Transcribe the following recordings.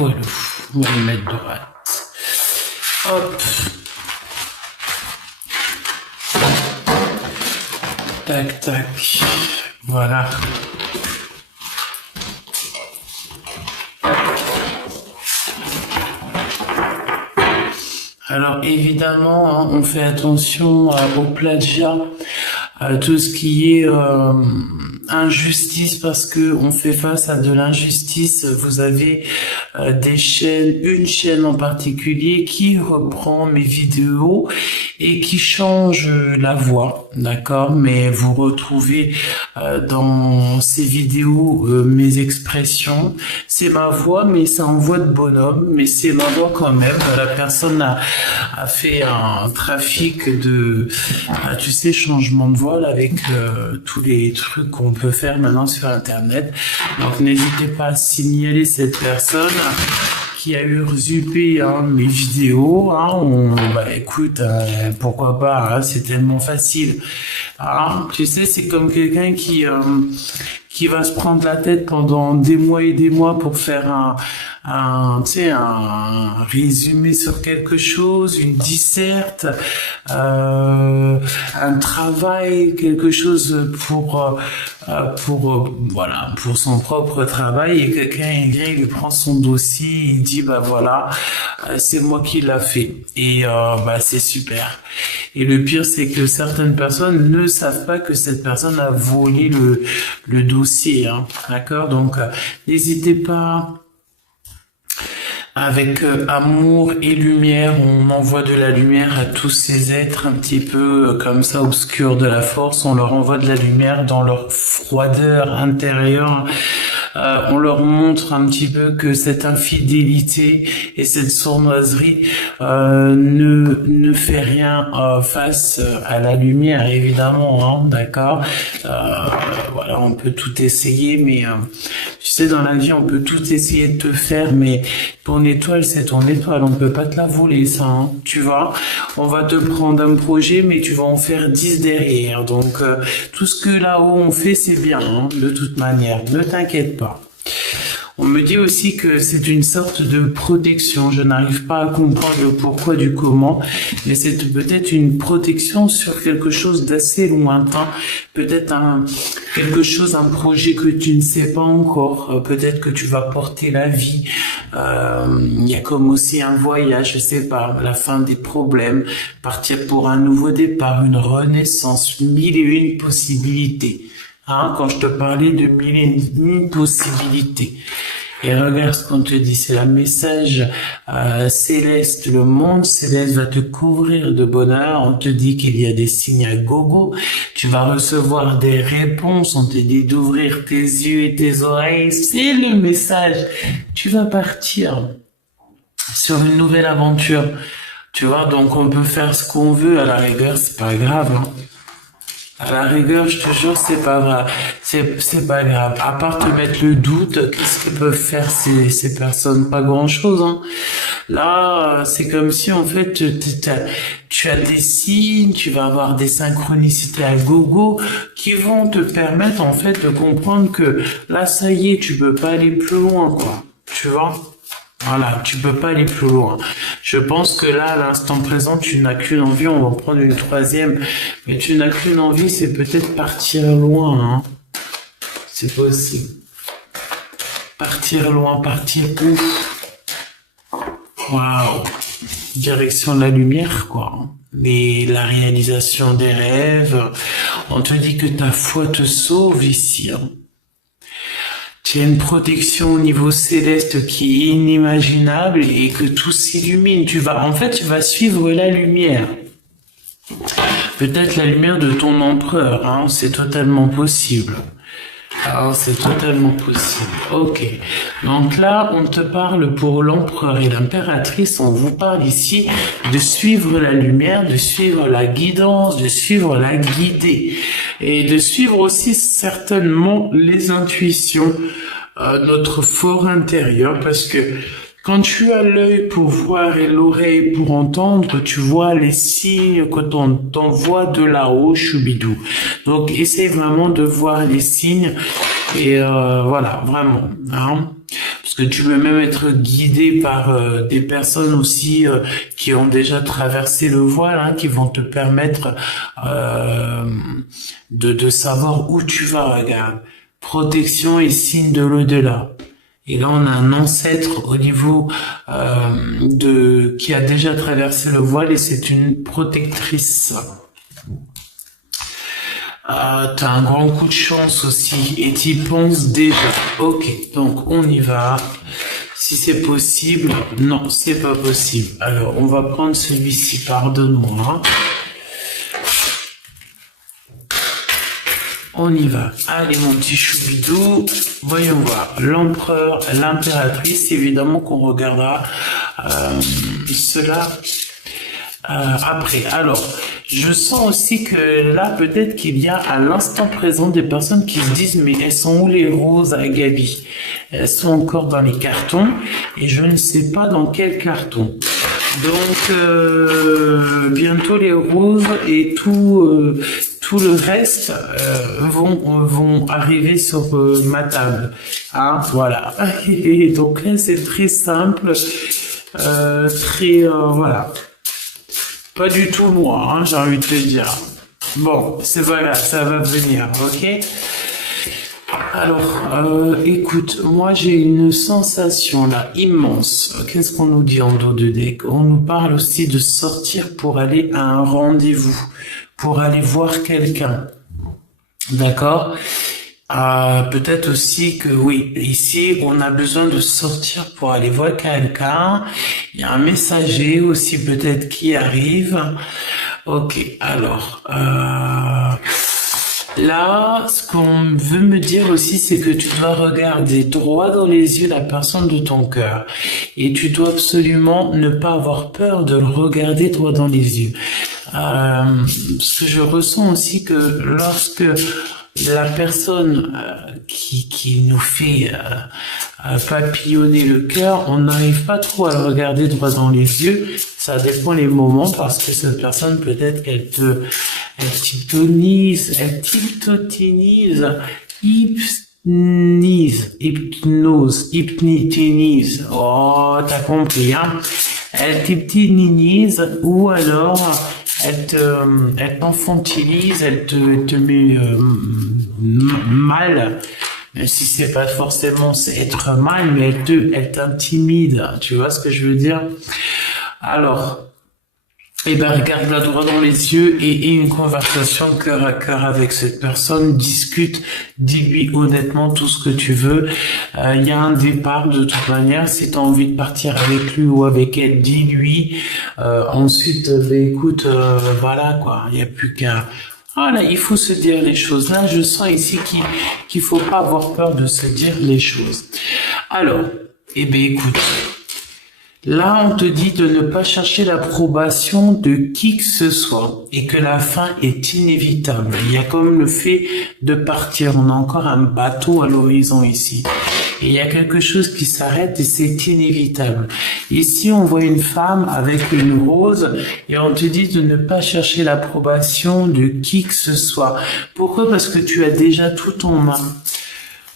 Voilà, on va le mettre droite. Hop. Tac, tac. Voilà. Alors évidemment, hein, on fait attention au plagiat, à tout ce qui est injustice, parce que on fait face à de l'injustice. Vous avez des chaînes, une chaîne en particulier qui reprend mes vidéos et qui change la voix, d'accord? Mais vous retrouvez dans ces vidéos mes expressions. C'est ma voix, mais c'est en voix de bonhomme, mais c'est ma voix quand même. La personne a fait un trafic de, tu sais, changement de voix là, avec tous les trucs qu'on peut faire maintenant sur Internet. Donc n'hésitez pas à signaler cette personne qui a usurpé mes vidéos. Bah écoute, pourquoi pas, hein, c'est tellement facile. Tu sais, c'est comme quelqu'un qui va se prendre la tête pendant des mois et des mois pour faire tu sais, un résumé sur quelque chose, une disserte, un travail, quelque chose voilà, pour son propre travail, et quelqu'un il lui prend son dossier, il dit bah voilà, c'est moi qui l'a fait, et bah c'est super. Et le pire, c'est que certaines personnes ne savent pas que cette personne a volé le dossier, hein, d'accord? Donc n'hésitez pas. Avec amour et lumière, on envoie de la lumière à tous ces êtres un petit peu comme ça obscurs de la force. On leur envoie de la lumière dans leur froideur intérieure. On leur montre un petit peu que cette infidélité et cette sournoiserie ne fait rien face à la lumière, évidemment, hein, d'accord. Voilà, on peut tout essayer, mais tu sais, dans la vie, on peut tout essayer de te faire, mais ton étoile, c'est ton étoile, on peut pas te la voler, ça, hein, tu vois. On va te prendre un projet, mais tu vas en faire 10 derrière. Donc, tout ce que là-haut on fait, c'est bien, hein, de toute manière. Ne t'inquiète pas. On me dit aussi que c'est une sorte de protection. Je n'arrive pas à comprendre le pourquoi du comment, mais c'est peut-être une protection sur quelque chose d'assez lointain. Peut-être un projet que tu ne sais pas encore. Peut-être que tu vas porter la vie. Il y a comme aussi un voyage, je sais pas, la fin des problèmes, partir pour un nouveau départ, une renaissance, 1001 possibilités. Hein, quand je te parlais de 1001 possibilités. Et regarde ce qu'on te dit, c'est le message céleste, le monde céleste va te couvrir de bonheur. On te dit qu'il y a des signes à gogo, tu vas recevoir des réponses, on te dit d'ouvrir tes yeux et tes oreilles, c'est le message. Tu vas partir sur une nouvelle aventure, tu vois, donc on peut faire ce qu'on veut, à la rigueur, c'est pas grave, hein. À la rigueur, je te jure, c'est pas grave. C'est pas grave. À part te mettre le doute, qu'est-ce que peuvent faire ces personnes? Pas grand-chose, hein. Là, c'est comme si, en fait, tu as des signes, tu vas avoir des synchronicités à gogo qui vont te permettre, en fait, de comprendre que là, ça y est, tu peux pas aller plus loin, quoi. Tu vois? Voilà, tu peux pas aller plus loin. Je pense que là, à l'instant présent, tu n'as qu'une envie, on va prendre une troisième, mais tu n'as qu'une envie, c'est peut-être partir loin, hein. C'est possible. Partir loin, partir où? Waouh. Direction de la lumière, quoi. Mais la réalisation des rêves, on te dit que ta foi te sauve ici, hein. Tu as une protection au niveau céleste qui est inimaginable et que tout s'illumine. Tu vas suivre la lumière. Peut-être la lumière de ton empereur, hein, c'est totalement possible. Alors, c'est totalement possible. Ok. Donc là, on te parle pour l'empereur et l'impératrice. On vous parle ici de suivre la lumière, de suivre la guidance, de suivre la guidée. Et de suivre aussi certainement les intuitions, notre fort intérieur. Parce que quand tu as l'œil pour voir et l'oreille pour entendre, tu vois les signes que t'envoie de là-haut, choubidou. Donc, essaie vraiment de voir les signes et voilà, vraiment. Hein. Parce que tu peux même être guidé par des personnes aussi qui ont déjà traversé le voile, hein, qui vont te permettre de savoir où tu vas. Regarde, protection et signe de l'au-delà. Et là, on a un ancêtre au niveau qui a déjà traversé le voile et c'est une protectrice. T'as un grand coup de chance aussi et t'y penses déjà. Ok, donc on y va. Si c'est possible, non, c'est pas possible. Alors, on va prendre celui-ci, pardonne-moi. On y va. Allez, mon petit choubidou. Voyons voir. L'empereur, l'impératrice, évidemment qu'on regardera cela après. Alors, je sens aussi que là, peut-être qu'il y a à l'instant présent des personnes qui se disent mais elles sont où les roses à Gabi? Elles sont encore dans les cartons et je ne sais pas dans quel carton. Donc, bientôt les roses et tout le reste vont arriver sur ma table. Hein, voilà. Et donc là, c'est très simple, voilà. Pas du tout moi, hein, j'ai envie de te dire. Bon, c'est voilà, ça va venir, ok? Alors, écoute, moi j'ai une sensation là immense. Qu'est-ce qu'on nous dit en dos de deck? On nous parle aussi de sortir pour aller à un rendez-vous, pour aller voir quelqu'un. D'accord? Peut-être aussi que oui, ici on a besoin de sortir pour aller voir quelqu'un. Il y a un messager aussi peut-être qui arrive. Ok, alors là, ce qu'on veut me dire aussi, c'est que tu dois regarder droit dans les yeux la personne de ton cœur. Et tu dois absolument ne pas avoir peur de le regarder droit dans les yeux. Parce que je ressens aussi que lorsque la personne qui nous fait papillonner le cœur, on n'arrive pas trop à le regarder droit dans les yeux. Ça dépend les moments parce que cette personne peut-être qu'elle hypnotise, hypnotise. Oh, t'as compris, hein? Elle t'hypnotise ou alors elle t'enfantilise, elle te met mal. Même si c'est pas forcément être mal, mais elle t'intimide. Tu vois ce que je veux dire? Alors, regarde-la droit dans les yeux et une conversation cœur à cœur avec cette personne, discute, dis-lui honnêtement tout ce que tu veux. Il y a un départ de toute manière, si tu as envie de partir avec lui ou avec elle, dis-lui. Ensuite, écoute, voilà quoi, il n'y a plus qu'à... Voilà, il faut se dire les choses. Là, je sens ici qu'il faut pas avoir peur de se dire les choses. Alors, écoute... Là, on te dit de ne pas chercher l'approbation de qui que ce soit et que la fin est inévitable. Il y a comme le fait de partir. On a encore un bateau à l'horizon ici. Et il y a quelque chose qui s'arrête et c'est inévitable. Ici, on voit une femme avec une rose et on te dit de ne pas chercher l'approbation de qui que ce soit. Pourquoi? Parce que tu as déjà tout en main.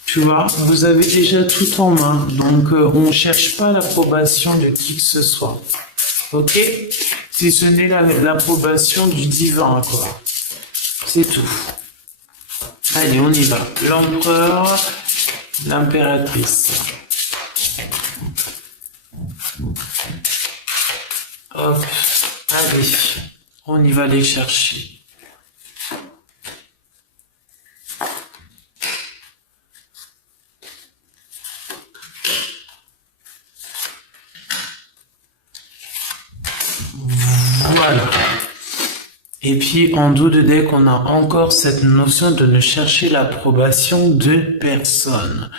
Tu vois, vous avez déjà tout en main, donc on cherche pas l'approbation de qui que ce soit, ok? Si ce n'est l'approbation du divin, quoi. C'est tout. Allez, on y va. L'empereur, l'impératrice. Hop, allez, on y va les chercher. Voilà. Et puis en dos de deck, on a encore cette notion de ne chercher l'approbation de personne.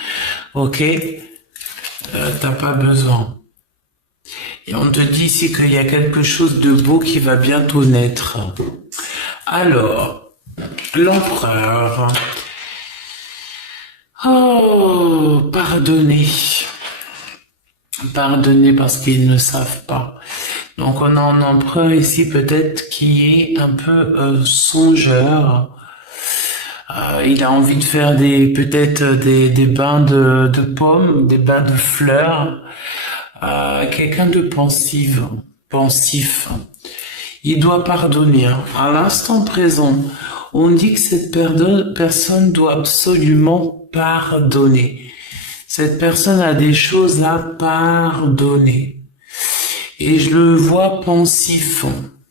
Ok, t'as pas besoin. Et on te dit ici qu'il y a quelque chose de beau qui va bientôt naître. Alors, l'empereur. Oh, pardonnez. Pardonnez parce qu'ils ne savent pas. Donc on a un empereur ici peut-être qui est un peu songeur. Il a envie de faire peut-être des bains de pommes, des bains de fleurs. Quelqu'un de pensif. Il doit pardonner, hein. À l'instant présent, on dit que cette personne doit absolument pardonner. Cette personne a des choses à pardonner. Et je le vois pensif.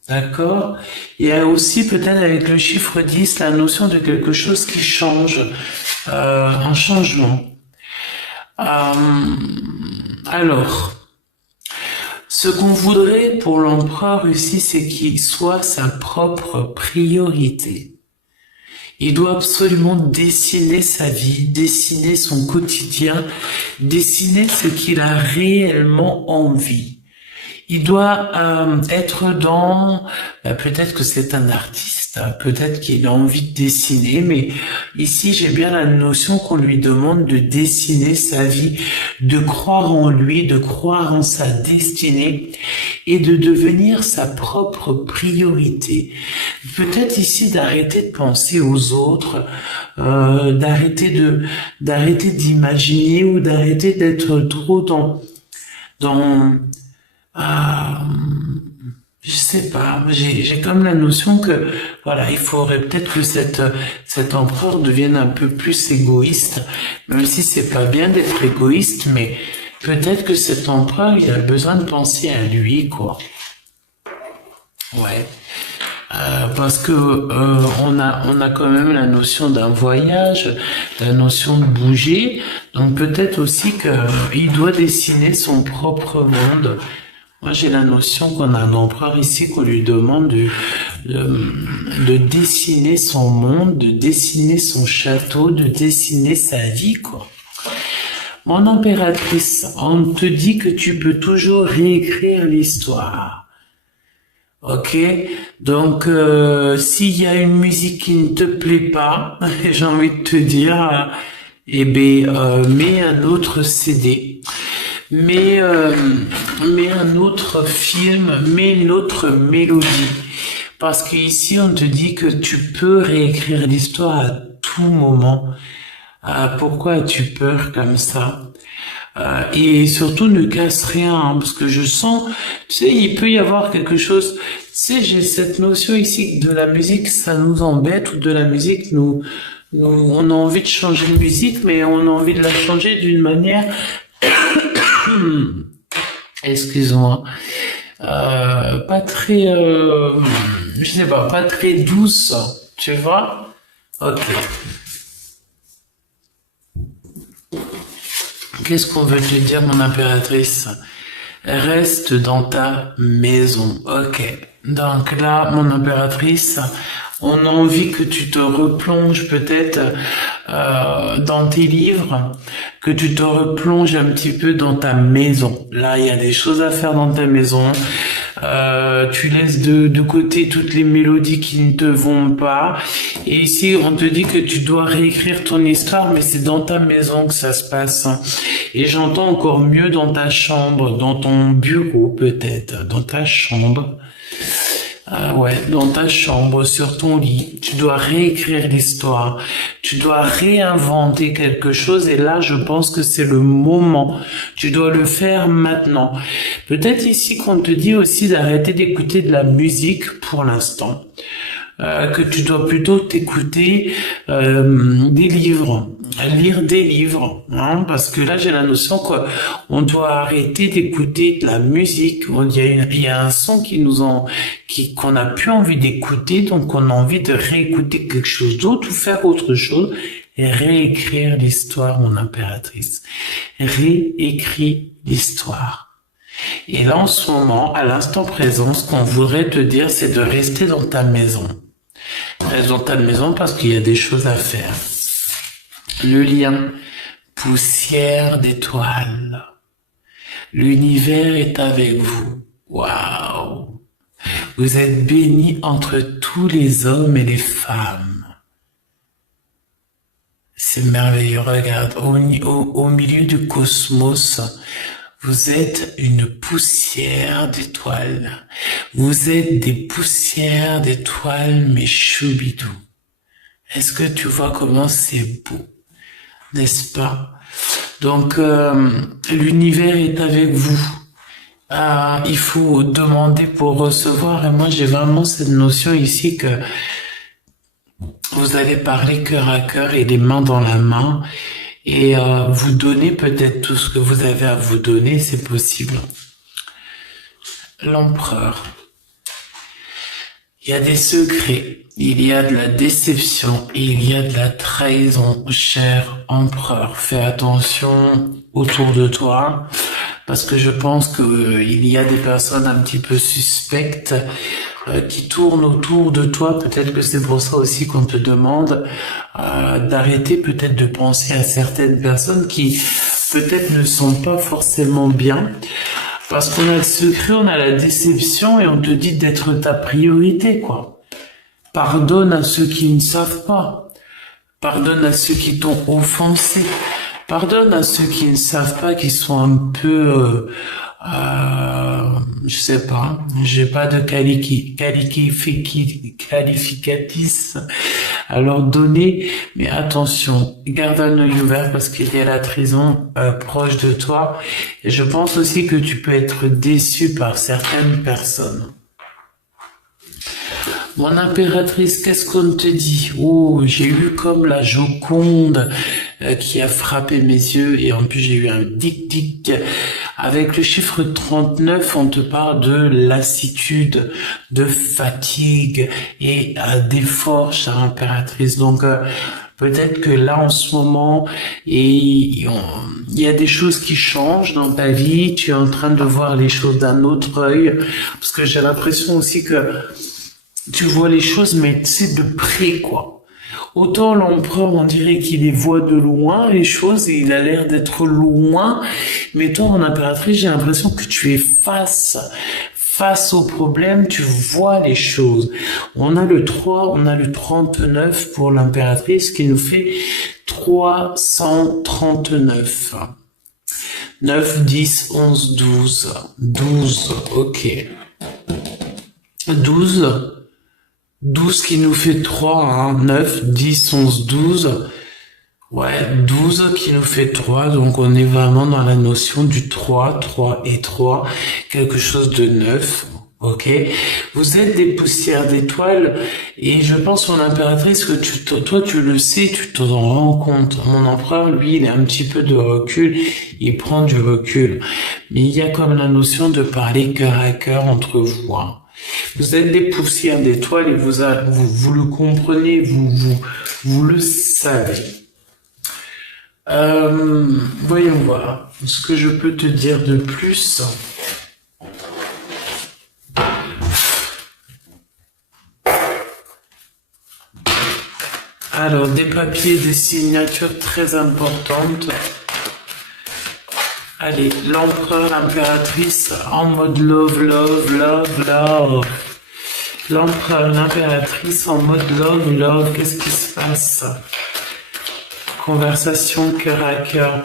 D'accord? Il y a aussi peut-être avec le chiffre 10 la notion de quelque chose qui change. Un changement. Alors, ce qu'on voudrait pour l'empereur ici, c'est qu'il soit sa propre priorité. Il doit absolument dessiner sa vie, dessiner son quotidien, dessiner ce qu'il a réellement envie. Il doit être dans... peut-être que c'est un artiste, peut-être qu'il a envie de dessiner, mais ici j'ai bien la notion qu'on lui demande de dessiner sa vie, de croire en lui, de croire en sa destinée et de devenir sa propre priorité. Peut-être ici d'arrêter de penser aux autres, d'arrêter d'imaginer ou d'arrêter d'être trop dans je sais pas, j'ai comme la notion que, voilà, il faudrait peut-être que cet empereur devienne un peu plus égoïste, même si c'est pas bien d'être égoïste, mais peut-être que cet empereur, il a besoin de penser à lui, quoi. Ouais. Parce que on a quand même la notion d'un voyage, la notion de bouger, donc peut-être aussi qu'il doit dessiner son propre monde. Moi, j'ai la notion qu'on a un empereur ici qu'on lui demande de dessiner son monde, de dessiner son château, de dessiner sa vie, quoi. Mon impératrice, on te dit que tu peux toujours réécrire l'histoire. Ok? Donc, s'il y a une musique qui ne te plaît pas, j'ai envie de te dire, mets un autre CD. Mais un autre film, mais une autre mélodie. Parce qu'ici, on te dit que tu peux réécrire l'histoire à tout moment. Pourquoi as-tu peur comme ça? Et surtout, ne casse rien, hein, parce que je sens, tu sais, il peut y avoir quelque chose. Tu sais, j'ai cette notion ici que de la musique, ça nous embête, ou de la musique, on a envie de changer de musique, mais on a envie de la changer d'une manière excuse-moi, pas très, je sais pas très douce, tu vois? Ok. Qu'est-ce qu'on veut te dire, mon impératrice? Reste dans ta maison. Ok. Donc là, mon impératrice, on a envie que tu te replonges peut-être dans tes livres, que tu te replonges un petit peu dans ta maison. Là, il y a des choses à faire dans ta maison. Tu laisses de côté toutes les mélodies qui ne te vont pas. Et ici, on te dit que tu dois réécrire ton histoire, mais c'est dans ta maison que ça se passe. Et j'entends encore mieux dans ta chambre, dans ton bureau peut-être, dans ta chambre. Ouais, dans ta chambre, sur ton lit, tu dois réécrire l'histoire, tu dois réinventer quelque chose et là, je pense que c'est le moment. Tu dois le faire maintenant. Peut-être ici qu'on te dit aussi d'arrêter d'écouter de la musique pour l'instant. Que tu dois plutôt t'écouter des livres, lire des livres, hein, parce que là j'ai la notion qu'on doit arrêter d'écouter de la musique. Il y a un son qu'on n'a plus envie d'écouter, donc on a envie de réécouter quelque chose d'autre ou faire autre chose et réécrire l'histoire, mon impératrice. Réécris l'histoire. Et là, en ce moment, à l'instant présent, ce qu'on voudrait te dire, c'est de rester dans ta maison. Reste dans ta maison parce qu'il y a des choses à faire. Le lien, poussière d'étoiles. L'univers est avec vous. Waouh! Vous êtes bénis entre tous les hommes et les femmes. C'est merveilleux, regarde, au milieu du cosmos, vous êtes une poussière d'étoiles. Vous êtes des poussières d'étoiles, mes choubidous. Est-ce que tu vois comment c'est beau, n'est-ce pas? Donc, l'univers est avec vous. Il faut demander pour recevoir. Et moi, j'ai vraiment cette notion ici que vous allez parler cœur à cœur et les mains dans la main. Et vous donner peut-être tout ce que vous avez à vous donner, c'est possible. L'empereur. Il y a des secrets, il y a de la déception, il y a de la trahison, cher empereur. Fais attention autour de toi, parce que je pense que il y a des personnes un petit peu suspectes qui tournent autour de toi. Peut-être que c'est pour ça aussi qu'on te demande d'arrêter peut-être de penser à certaines personnes qui peut-être ne sont pas forcément bien. Parce qu'on a le secret, on a la déception et on te dit d'être ta priorité, quoi. Pardonne à ceux qui ne savent pas. Pardonne à ceux qui t'ont offensé. Pardonne à ceux qui ne savent pas, qui sont un peu, je sais pas, j'ai pas de qualificatif à leur donner, mais attention, garde un œil ouvert parce qu'il y a la trahison proche de toi. Et je pense aussi que tu peux être déçu par certaines personnes. Mon impératrice, qu'est-ce qu'on te dit? Oh, j'ai eu comme la Joconde qui a frappé mes yeux et en plus j'ai eu un dic-dic. Avec le chiffre 39, on te parle de lassitude, de fatigue et d'effort, chère impératrice. Donc peut-être que là en ce moment, il y a des choses qui changent dans ta vie. Tu es en train de voir les choses d'un autre œil, parce que j'ai l'impression aussi que tu vois les choses, mais c'est de près, quoi. Autant l'empereur, on dirait qu'il les voit de loin, les choses, et il a l'air d'être loin. Mais toi, mon impératrice, j'ai l'impression que tu es face au problème, tu vois les choses. On a le 3, on a le 39 pour l'impératrice, qui nous fait 339. 9, 10, 11, 12. 12, ok. 12 qui nous fait 3, hein, 9, 10, 11, 12. Ouais, 12 qui nous fait 3, donc on est vraiment dans la notion du 3, 3 et 3, quelque chose de neuf, ok? Vous êtes des poussières d'étoiles, et je pense, mon impératrice, que toi tu le sais, tu t'en rends compte. Mon empereur, lui, il a un petit peu de recul, il prend du recul. Mais il y a comme la notion de parler cœur à cœur entre vous, hein. Vous êtes des poussières d'étoiles et vous le comprenez, vous le savez. Voyons voir ce que je peux te dire de plus. Alors, des papiers, des signatures très importantes. Allez, l'empereur, l'impératrice, en mode love, love, love, love. L'empereur, l'impératrice, en mode love, love. Qu'est-ce qui se passe? Conversation cœur à cœur.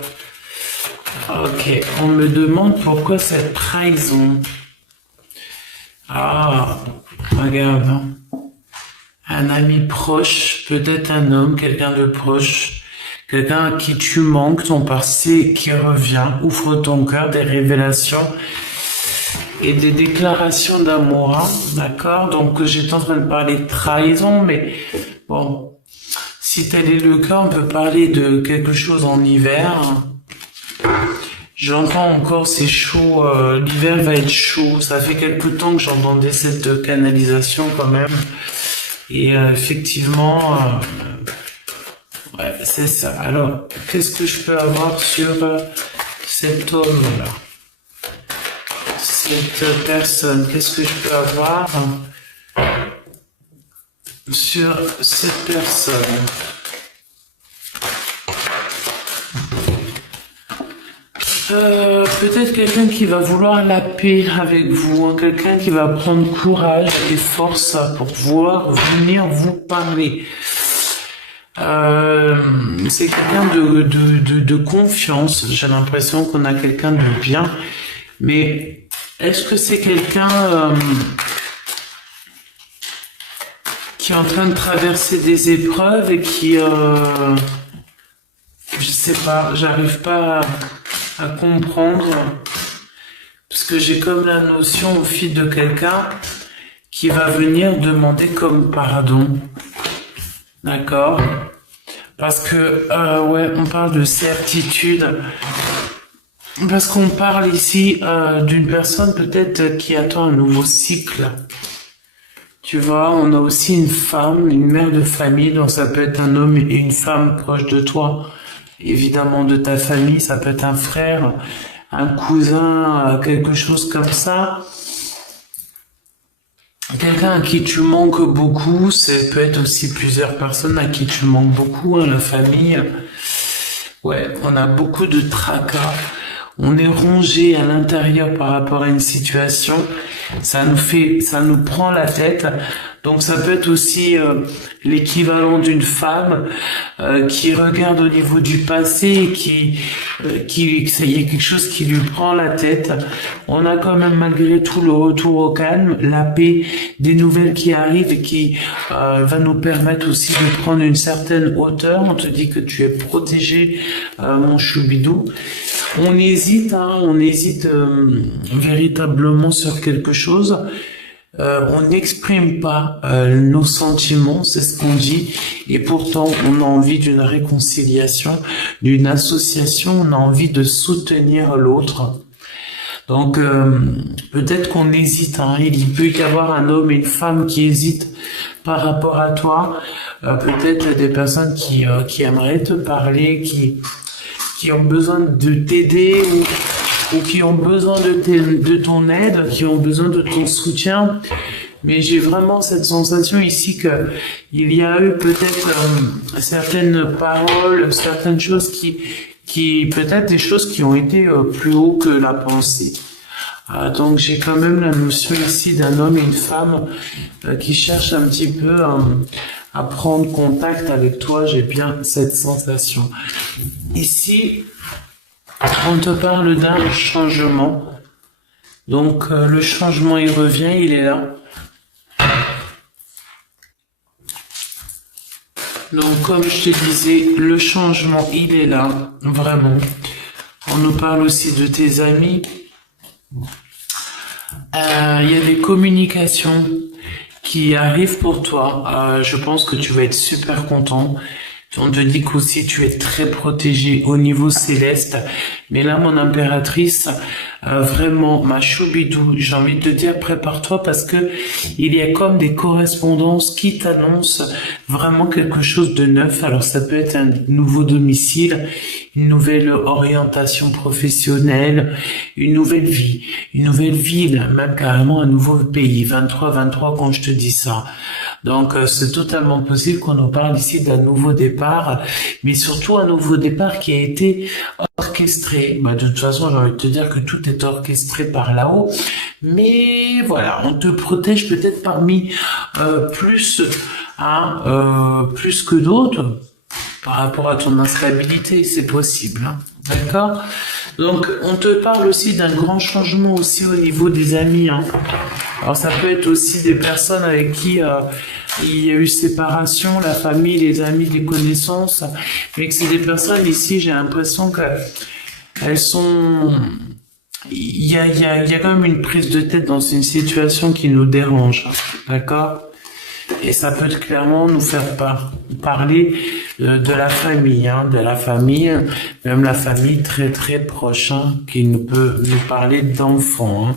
Ok, on me demande pourquoi cette trahison. Ah, regarde. Un ami proche, peut-être un homme, quelqu'un de proche. Quelqu'un à qui tu manques, ton passé qui revient, ouvre ton cœur, des révélations et des déclarations d'amour, hein, d'accord? Donc j'étais en train de parler de trahison, mais bon, si tel est le cas, on peut parler de quelque chose en hiver. J'entends encore, c'est chaud, l'hiver va être chaud, ça fait quelque temps que j'entendais cette canalisation quand même, et effectivement... ouais, c'est ça. Alors, qu'est-ce que je peux avoir sur cet homme-là? Cette personne, qu'est-ce que je peux avoir sur cette personne? Peut-être quelqu'un qui va vouloir la paix avec vous, hein, quelqu'un qui va prendre courage et force pour pouvoir venir vous parler. C'est quelqu'un de confiance. J'ai l'impression qu'on a quelqu'un de bien. Mais est-ce que c'est quelqu'un qui est en train de traverser des épreuves et qui, je sais pas, j'arrive pas à comprendre, parce que j'ai comme la notion au fil de quelqu'un qui va venir demander comme pardon, d'accord? Parce que, ouais, on parle de certitude, parce qu'on parle ici d'une personne peut-être qui attend un nouveau cycle. Tu vois, on a aussi une femme, une mère de famille, donc ça peut être un homme et une femme proche de toi, évidemment de ta famille, ça peut être un frère, un cousin, quelque chose comme ça. Quelqu'un à qui tu manques beaucoup, ça peut être aussi plusieurs personnes à qui tu manques beaucoup, hein, la famille. Ouais, on a beaucoup de tracas. On est rongé à l'intérieur par rapport à une situation. Ça nous prend la tête. Donc ça peut être aussi l'équivalent d'une femme qui regarde au niveau du passé et ça y est quelque chose qui lui prend la tête. On a quand même malgré tout le retour au calme, la paix, des nouvelles qui arrivent et qui va nous permettre aussi de prendre une certaine hauteur. On te dit que tu es protégé, mon choubidou. On hésite véritablement sur quelque chose. On n'exprime pas nos sentiments, c'est ce qu'on dit, et pourtant on a envie d'une réconciliation, d'une association, on a envie de soutenir l'autre. Donc peut-être qu'on hésite, hein. Il peut y avoir un homme et une femme qui hésitent par rapport à toi, peut-être des personnes qui aimeraient te parler, qui ont besoin de t'aider ou qui ont besoin de ton aide, qui ont besoin de ton soutien. Mais j'ai vraiment cette sensation ici que il y a eu peut-être certaines paroles, certaines choses qui peut-être des choses qui ont été plus haut que la pensée. Donc j'ai quand même la notion ici d'un homme et une femme qui cherchent un petit peu à prendre contact avec toi. J'ai bien cette sensation. Ici, on te parle d'un changement. Donc le changement, il revient, il est là. Donc comme je te disais, le changement, il est là, vraiment. On nous parle aussi de tes amis. Il y a des communications qui arrivent pour toi. Je pense que tu vas être super content. On te dit qu'aussi tu es très protégé au niveau céleste. Mais là, mon impératrice, vraiment, ma choubidou, j'ai envie de te dire, prépare-toi parce que il y a comme des correspondances qui t'annoncent vraiment quelque chose de neuf. Alors ça peut être un nouveau domicile, une nouvelle orientation professionnelle, une nouvelle vie, une nouvelle ville, même carrément un nouveau pays. 23 quand je te dis ça. Donc c'est totalement possible qu'on nous parle ici d'un nouveau départ, mais surtout un nouveau départ qui a été orchestré. De toute façon, j'ai envie de te dire que tout est orchestré par là-haut, mais voilà, on te protège peut-être parmi plus que d'autres par rapport à ton instabilité, c'est possible, hein. D'accord? Donc, on te parle aussi d'un grand changement aussi au niveau des amis, hein. Alors, ça peut être aussi des personnes avec qui il y a eu séparation, la famille, les amis, les connaissances, mais que c'est des personnes ici, j'ai l'impression que elles sont... Il y a quand même une prise de tête dans une situation qui nous dérange, d'accord? Et ça peut clairement nous faire parler de la famille, hein, même la famille très très proche, hein, qui nous peut nous parler d'enfants, hein.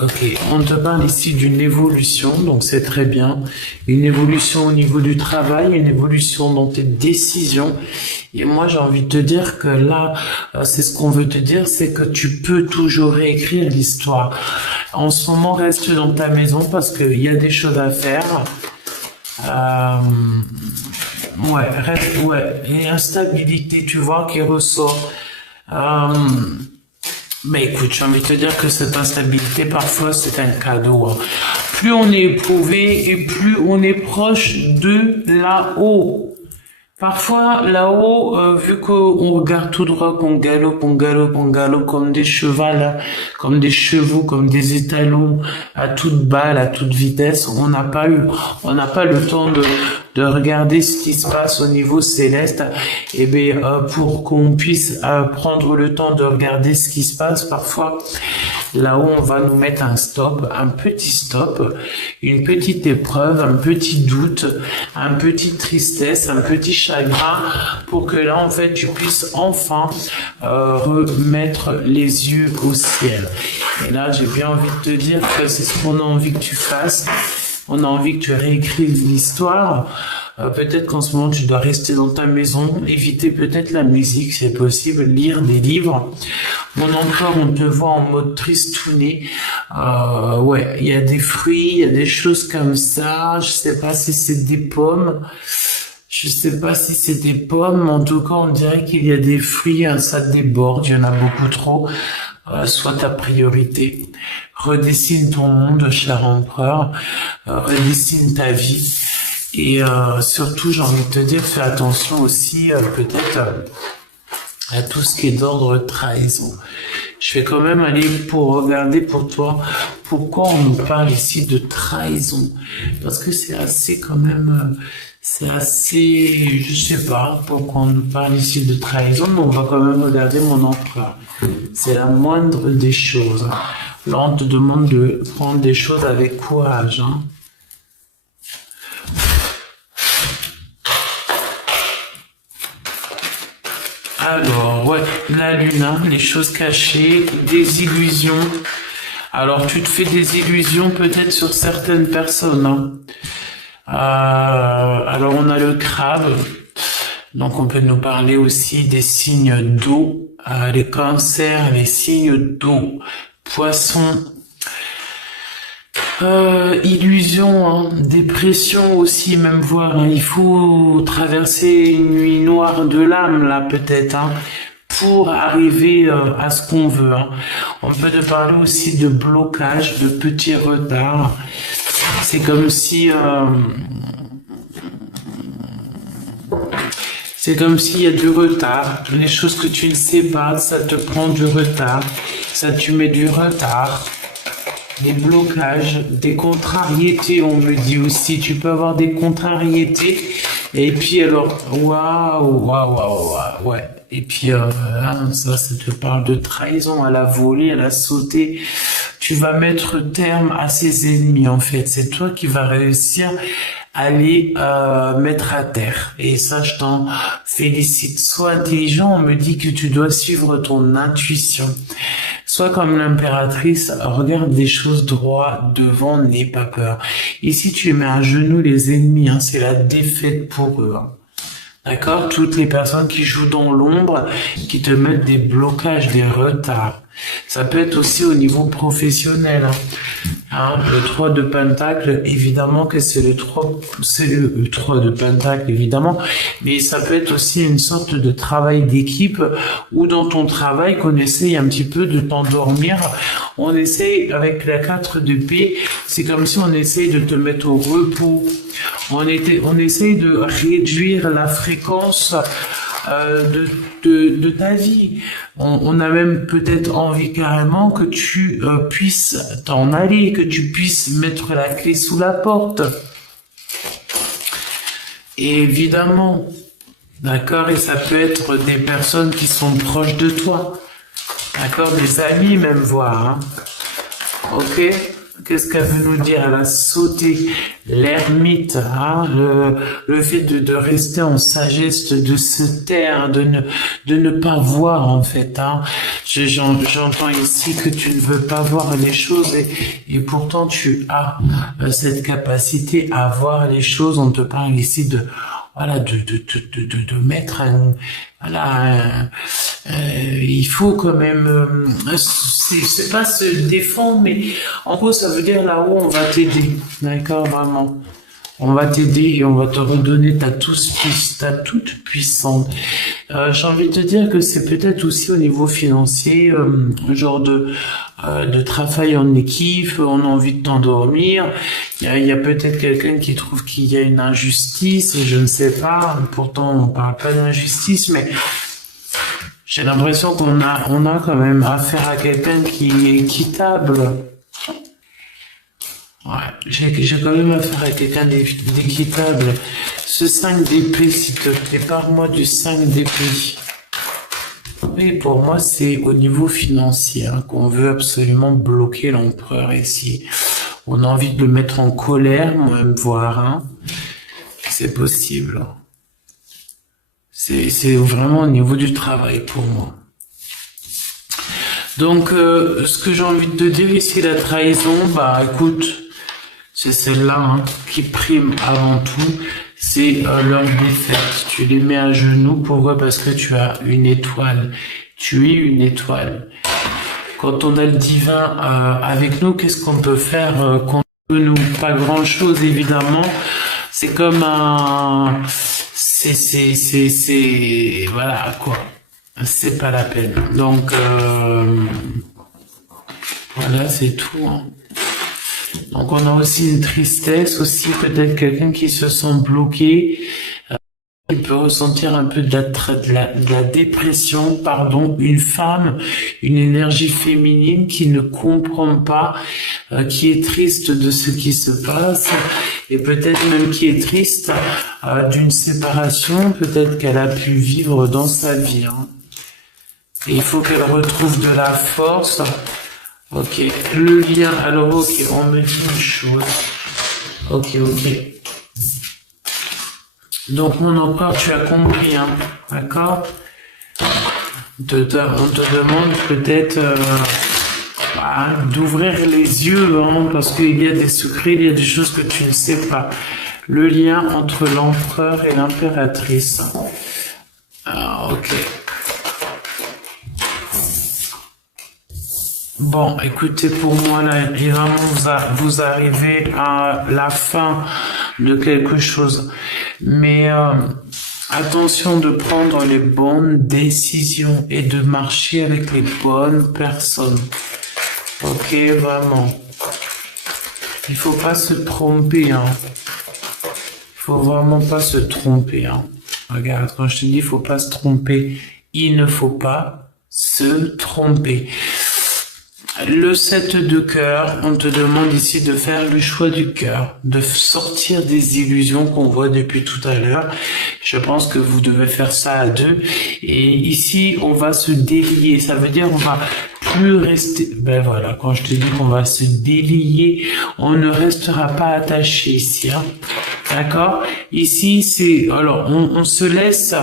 Ok, on te parle ici d'une évolution, donc c'est très bien. Une évolution au niveau du travail, une évolution dans tes décisions. Et moi, j'ai envie de te dire que là, c'est ce qu'on veut te dire, c'est que tu peux toujours réécrire l'histoire. En ce moment, reste dans ta maison parce qu'il y a des choses à faire. Et instabilité, tu vois, qui ressort. Mais écoute, j'ai envie de te dire que cette instabilité, parfois, c'est un cadeau, hein. Plus on est éprouvé et plus on est proche de là-haut. Parfois, là-haut, vu qu'on regarde tout droit, qu'on galope, on galope, on galope comme des chevals, comme des chevaux, comme des étalons, à toute balle, à toute vitesse, on n'a pas le temps de regarder ce qui se passe au niveau céleste. Et bien, pour qu'on puisse prendre le temps de regarder ce qui se passe, parfois, là-haut, on va nous mettre un stop, un petit stop, une petite épreuve, un petit doute, un petit tristesse, un petit chagrin, pour que là, en fait, tu puisses enfin remettre les yeux au ciel. Et là, j'ai bien envie de te dire que c'est ce qu'on a envie que tu fasses. On a envie que tu réécrives l'histoire. Peut-être qu'en ce moment, tu dois rester dans ta maison, éviter peut-être la musique, c'est possible, lire des livres. Mon encore, on te voit en mode tristouné. Ouais, il y a des fruits, il y a des choses comme ça. Je sais pas si c'est des pommes. Je sais pas si c'est des pommes. En tout cas, on dirait qu'il y a des fruits, ça déborde, il y en a beaucoup trop. Soit ta priorité. Redessine ton monde, cher empereur. Redessine ta vie. Et surtout, j'ai envie de te dire, fais attention aussi, peut-être, à tout ce qui est d'ordre trahison. Je vais quand même aller pour regarder pour toi pourquoi on nous parle ici de trahison. Parce que c'est assez quand même, c'est assez, je sais pas pourquoi on nous parle ici de trahison, mais on va quand même regarder mon empereur. C'est la moindre des choses. Là, on te demande de prendre des choses avec courage, hein. Alors, ouais, la lune, hein, les choses cachées, des illusions. Alors, tu te fais des illusions peut-être sur certaines personnes, hein. Alors, on a le crabe. Donc, on peut nous parler aussi des signes d'eau, les cancers, les signes d'eau, poissons. Illusion, hein, dépression aussi, même voir, hein. Il faut traverser une nuit noire de l'âme, là, peut-être, hein, pour arriver à ce qu'on veut, hein. On peut te parler aussi de blocage, de petits retards. C'est comme si... c'est comme s'il y a du retard. Les choses que tu ne sais pas, ça te prend du retard. Ça te met du retard. Des blocages, des contrariétés, on me dit aussi. Tu peux avoir des contrariétés. Et puis alors, waouh, ouais. Et puis ça te parle de trahison, à la volée, à la sauter. Tu vas mettre terme à ses ennemis, en fait. C'est toi qui vas réussir à les mettre à terre. Et ça, je t'en félicite. Sois intelligent, on me dit que tu dois suivre ton intuition. Sois comme l'impératrice, regarde des choses droit devant, n'aie pas peur. Ici, tu mets à genoux les ennemis, hein, c'est la défaite pour eux, hein. D'accord? Toutes les personnes qui jouent dans l'ombre, qui te mettent des blocages, des retards. Ça peut être aussi au niveau professionnel, hein. Hein, le 3 de Pentacle, évidemment que c'est le 3 de Pentacle, évidemment, mais ça peut être aussi une sorte de travail d'équipe, où dans ton travail, qu'on essaye un petit peu de t'endormir. On essaye, avec la 4 de paix, c'est comme si on essaye de te mettre au repos. On essaye de réduire la fréquence de ta vie. On a même peut-être envie carrément que tu puisses t'en aller, que tu puisses mettre la clé sous la porte. Et évidemment, d'accord, et ça peut être des personnes qui sont proches de toi, d'accord, des amis même voire, hein. Ok. Qu'est-ce qu'elle veut nous dire? Elle a sauté l'ermite, hein, le fait de rester en sagesse, de se taire, de ne pas voir, en fait, hein. J'entends ici que tu ne veux pas voir les choses et pourtant tu as cette capacité à voir les choses. On te parle ici de mettre il faut quand même, c'est pas se défendre, mais en gros, ça veut dire là-haut, on va t'aider. D'accord, vraiment. On va t'aider et on va te redonner ta toute puissante. J'ai envie de te dire que c'est peut-être aussi au niveau financier, genre de travail en équipe, on a envie de t'endormir. Il y a peut-être quelqu'un qui trouve qu'il y a une injustice, je ne sais pas. Pourtant, on parle pas d'injustice, mais j'ai l'impression qu'on a quand même affaire à quelqu'un qui est équitable. Ouais, j'ai quand même affaire à quelqu'un d'équitable. Ce 5 d'épée, s'il te plaît, parle-moi du 5 d'épée. Oui, pour moi, c'est au niveau financier hein, qu'on veut absolument bloquer l'empereur ici. On a envie de le mettre en colère, même voir, hein. C'est possible. C'est vraiment au niveau du travail pour moi. Donc, ce que j'ai envie de te dire ici, la trahison, bah écoute, c'est celle-là hein, qui prime avant tout, c'est leur défaite. Tu les mets à genoux, pourquoi? Parce que tu as une étoile. Tu es une étoile. Quand on a le divin avec nous, qu'est-ce qu'on peut faire contre nous? Pas grand-chose, évidemment. C'est comme un... Voilà, quoi. C'est pas la peine. Donc, voilà, c'est tout. Hein. Donc, on a aussi une tristesse, aussi peut-être quelqu'un qui se sent bloqué. Il peut ressentir un peu de la dépression, pardon, une femme, une énergie féminine qui ne comprend pas, qui est triste de ce qui se passe, et peut-être même qui est triste d'une séparation, peut-être qu'elle a pu vivre dans sa vie. Hein. Et il faut qu'elle retrouve de la force. Ok, le lien, alors ok, on me dit une chose. Ok. Donc mon empereur, tu as compris, hein, d'accord? On te demande peut-être d'ouvrir les yeux, hein, parce qu'il y a des secrets, il y a des choses que tu ne sais pas. Le lien entre l'empereur et l'impératrice. Ah, ok. Bon, écoutez, pour moi, là, évidemment, vous arrivez à la fin de quelque chose. Mais attention de prendre les bonnes décisions et de marcher avec les bonnes personnes. Ok, vraiment. Il faut pas se tromper, hein. Il faut vraiment pas se tromper, hein. Regarde, quand je te dis il faut pas se tromper, il ne faut pas se tromper. Le 7 de cœur, on te demande ici de faire le choix du cœur, de sortir des illusions qu'on voit depuis tout à l'heure. Je pense que vous devez faire ça à deux. Et ici, on va se délier. Ça veut dire on va plus rester... Ben voilà, quand je te dis qu'on va se délier, on ne restera pas attaché ici. Hein. D'accord? Ici, c'est... Alors, on se laisse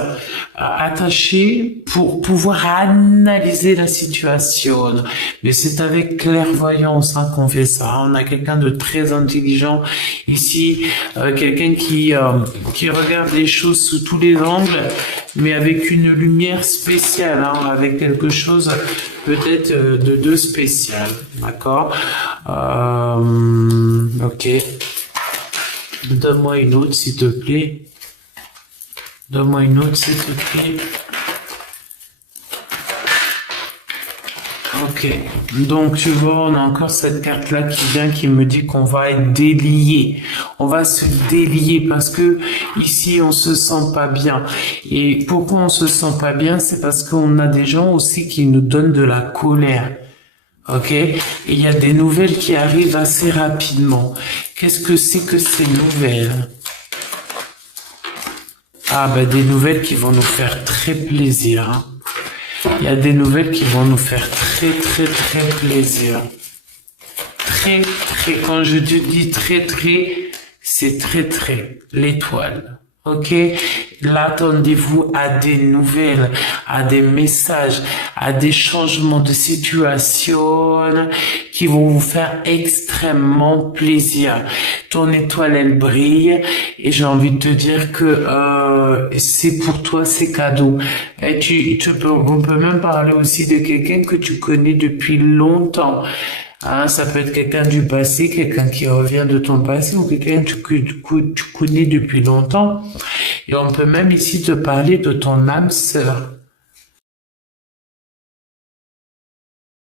attacher pour pouvoir analyser la situation. Mais c'est avec clairvoyance hein, qu'on fait ça. On a quelqu'un de très intelligent ici, quelqu'un qui regarde les choses sous tous les angles, mais avec une lumière spéciale, hein, avec quelque chose peut-être de spécial. D'accord? Ok. Donne-moi une autre, s'il te plaît. Donne-moi une autre, s'il te plaît. Ok. Donc, tu vois, on a encore cette carte-là qui vient, qui me dit qu'on va être délié. On va se délier parce que ici, on se sent pas bien. Et pourquoi on se sent pas bien? C'est parce qu'on a des gens aussi qui nous donnent de la colère. Ok? Et il y a des nouvelles qui arrivent assez rapidement. Qu'est-ce que c'est que ces nouvelles? Ah, ben, des nouvelles qui vont nous faire très plaisir. Hein. Il y a des nouvelles qui vont nous faire très plaisir. Très, quand je te dis très, c'est très, l'étoile. Ok? Là, attendez-vous à des nouvelles, à des messages, à des changements de situation qui vont vous faire extrêmement plaisir. Ton étoile, elle brille et j'ai envie de te dire que c'est pour toi, c'est cadeau. Et on peut même parler aussi de quelqu'un que tu connais depuis longtemps. Ah, ça peut être quelqu'un du passé, quelqu'un qui revient de ton passé ou quelqu'un que tu connais depuis longtemps. Et on peut même ici te parler de ton âme sœur.